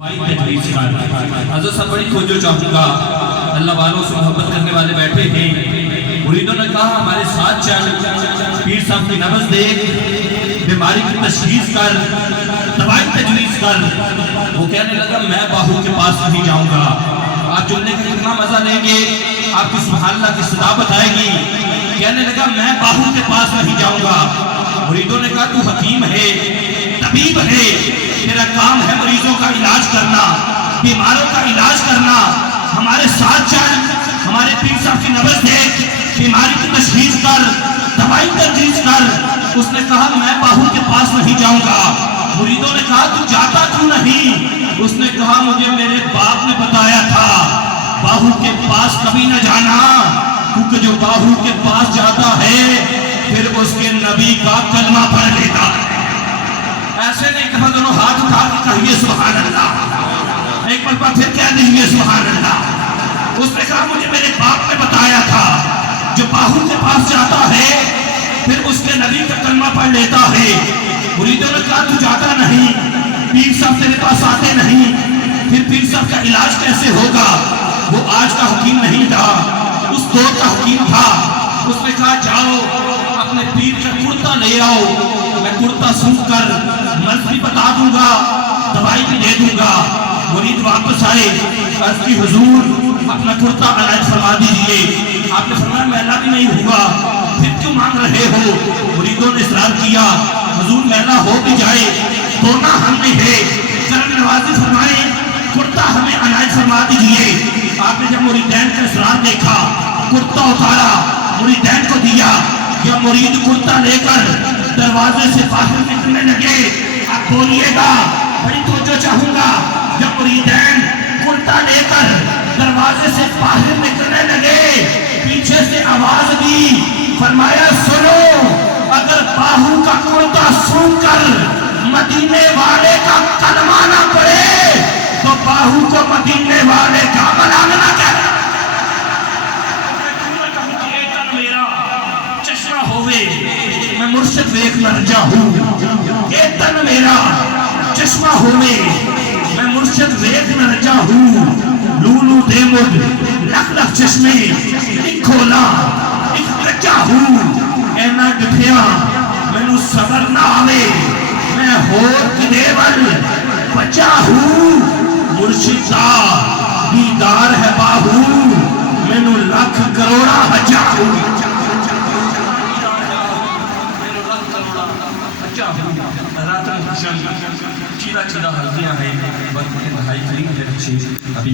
حضرت صاحب بڑی توجہ چاہوں گا، اللہ والوں سے محبت کرنے والے بیٹھے ہیں، مریدوں نے کہا ہمارے ساتھ چل، پیر صاحب کی نبض دیکھ، بیماری کی تشخیص کر، دوائی تجویز کر۔ وہ کہنے لگا میں باہو کے پاس نہیں جاؤں گا۔ آپ جملے کا کتنا مزہ لیں گے، آپ کی سبحان اللہ کی صدا بتائے گی۔ کہنے لگا میں باہو کے پاس نہیں جاؤں گا۔ مریدوں نے کہا تو حکیم ہے، طبیب ہے، تیرا کام ہے مریضوں کا علاج کرنا، بیماروں کا علاج کرنا، ہمارے ساتھ چل، ہمارے پیر صاحب کی نبض دیکھ، بیماری کی تشخیص کر، دوائی تجویز کر۔ اس نے کہا میں باہو کے پاس نہیں جاؤں گا۔ مریدوں نے کہا تو جاتا کیوں نہیں؟ اس نے کہا مجھے میرے باپ نے بتایا تھا باہو کے پاس کبھی نہ جانا، کیونکہ جو باہو کے پاس جاتا ہے پھر اس کے نبی کا کلمہ پڑھ لیتا ہے۔ ایسے نہیں کہا، دونوں ہاتھ اٹھا کے کہیے سبحان اللہ، ایک مرتبہ پھر کہہ دیجیے سبحان اللہ۔ اس نے کہا مجھے میرے باپ نے بتایا تھا جو باہو کے پاس جاتا ہے پھر اس کے نبی کا کلمہ پڑھ لیتا ہے۔ مریدوں نے کہا تو جاتا نہیں، پیر صاحب تیرے پاس آتے نہیں، پھر پیر صاحب کا علاج کیسے ہوگا؟ وہ آج کا حکیم نہیں تھا، اس دور کا حکیم تھا۔ اس نے کہا جاؤ اپنے پیر کا کرتا لے آؤ، میں کرتا سن کر مرض بھی بتا دوں گا، دوائی بھی دے دوں گا۔ مرید واپس آئے، عرض کی حضور اپنا کرتا عنایت فرما دیجئے۔ آپ نے فرمایا میلا بھی نہیں ہوا، پھر کیوں مانگ رہے ہو؟ مریدوں نے اصرار کیا حضور میلا ہو بھی جائے دھونا ہم نے ہے، کرم نوازی فرمائے کرتا ہمیں عنایت فرما دیجئے۔ آپ نے جب مریدین کا اصرار دیکھا کرتا اتارا، مریدین کو دیا، یا مرید کرتا لے کر دروازے سے باہر نکلنے لگے۔ آپ بولیے گا، بڑی توجہ چاہوں گا، جب مریدین کرتا لے کر دروازے سے باہر نکلنے لگے پیچھے سے آواز دی، فرمایا سنو اگر باہو کا کرتا سن کر مدینے والے کا کلمہ نہ پڑے تو باہو کو مدینے والے کا ملام نہ کرے۔ چشمہ ہوئے میں مرشد ویکھ نہ جاہوں، اے تن میرا چشمہ ہوئے میں مرشد ویکھ نہ جاہوں۔ لولو دے مد لکھ لکھ چشمے ایک کھولا ایک کچا ہوں، اے نہ ڈٹھیا مینوں صبر نہ آوے، میں ہور کدے ول بچا ہوں۔ مرشد دا دیدار ہے باہو، مینوں لکھ کروڑا حجا ہوں۔ چیدہ چیدہ ہلدیاں ہیں، بلکہ انتہائی کریم ہے پیچھے ابھی